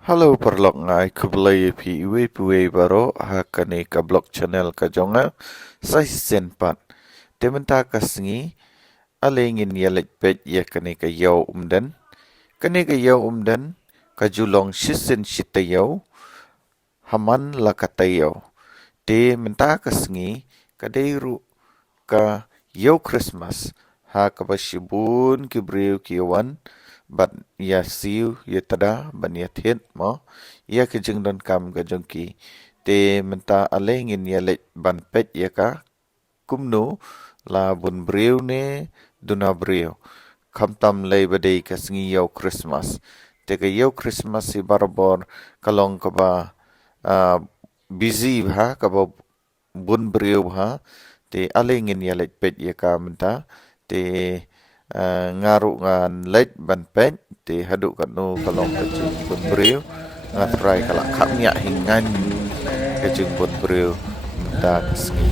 Halo perlok ngai kubelai pi iwe puwe baro ha kane ka blog channel ka jonga sai sen pat tementa kasngi alengin yelek pet ya kane ka yau umdan ka julong shisen shitayau haman lakatayau te menta kasngi ka deiru ka yau Christmas ha ka bashibun kibriu kiwan bat ya siu ya tada ban ya thet mo ya ke jeng don kam ga jongki te menta alengin ya lek ban pet ya ka kumnu la bun breu ne duna breu kam tam lei badai ka sngi yau Christmas te ka yau Christmas si barabor kalong ka ba busy ha ka ba bun breu ha te alengin ya lek pet ya ka menta te ngaru ngan lek ban pet te haduk kat nu kalong kajung bun breu ngatrai kalak kamnya hingan kajung bun breu menta kasngi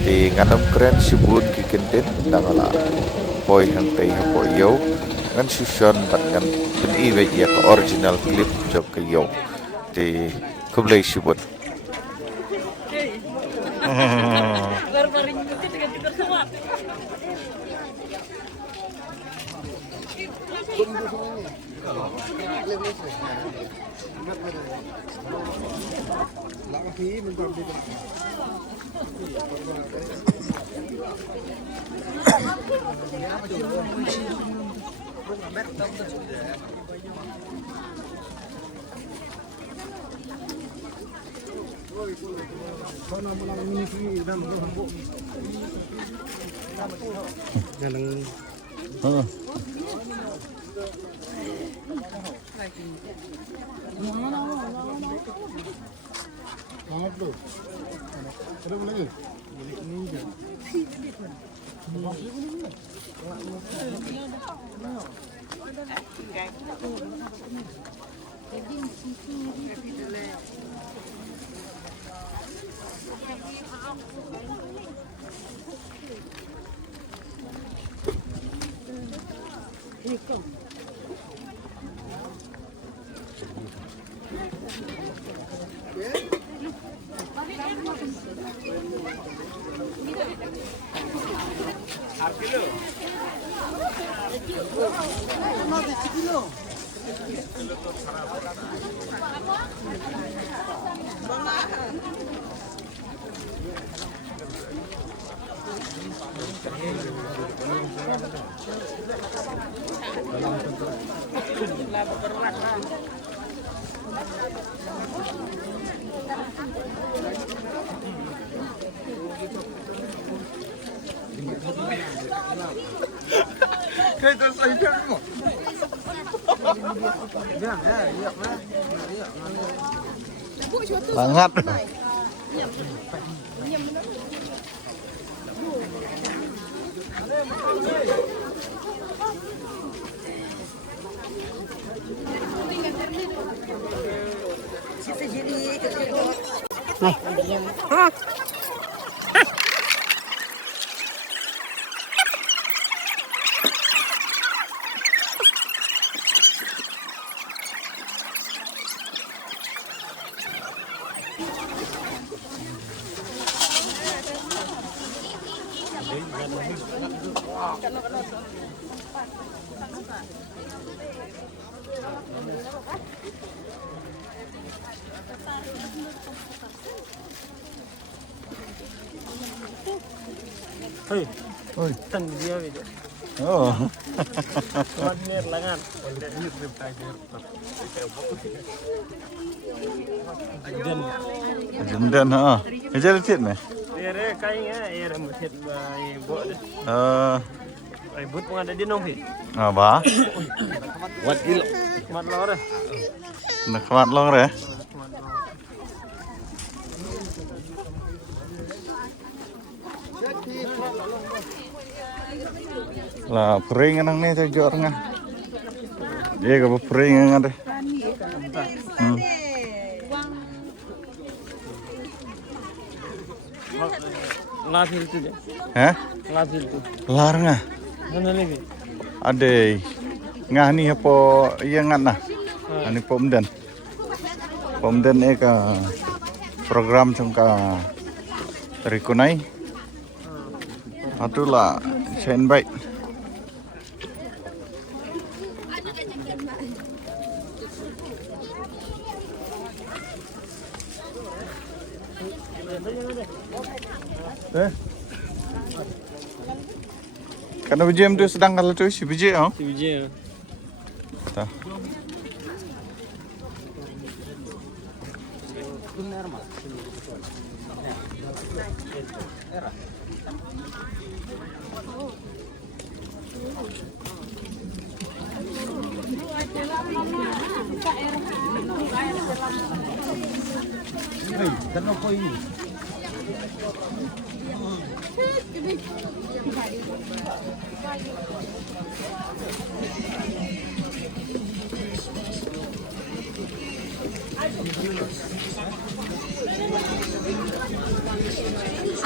te nganam keren sibun kikenten dangala boy hang tei hapo yo ngan sushon bat ngan ben iwe ya ka original clip jok ka yo te kublai sibun banget Oi, tan dia gitu. oh Kuatnya lengan. jendan ha ejal tit ne Ere kayaknya ere masjid ibu. Ribut ada di nong sih. ba Wat kilo. Mat lor. nak mat long re lah pering nang ne te jor nga dia ka pering nga de Ngafil tu deh. ha Ngafil tu. lar nga Mana lagi? ade ngah ni hapo iya ngat nah ani pom dan Pemden eka program cungka rikunai. Atulah sen baik. Karena BJM tu sedang kalau tu si BJ oh. Si Vijay. Tah.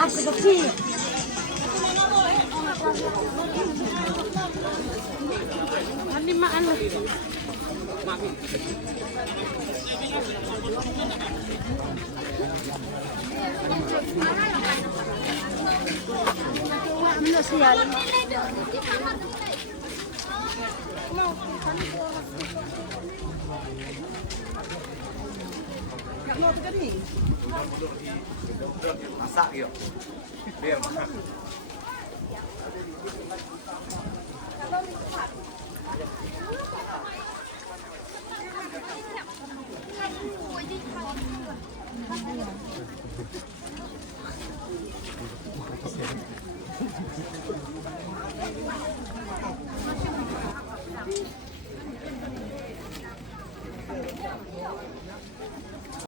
Aku kecil. Ani makan. Masak yo. Biar makan.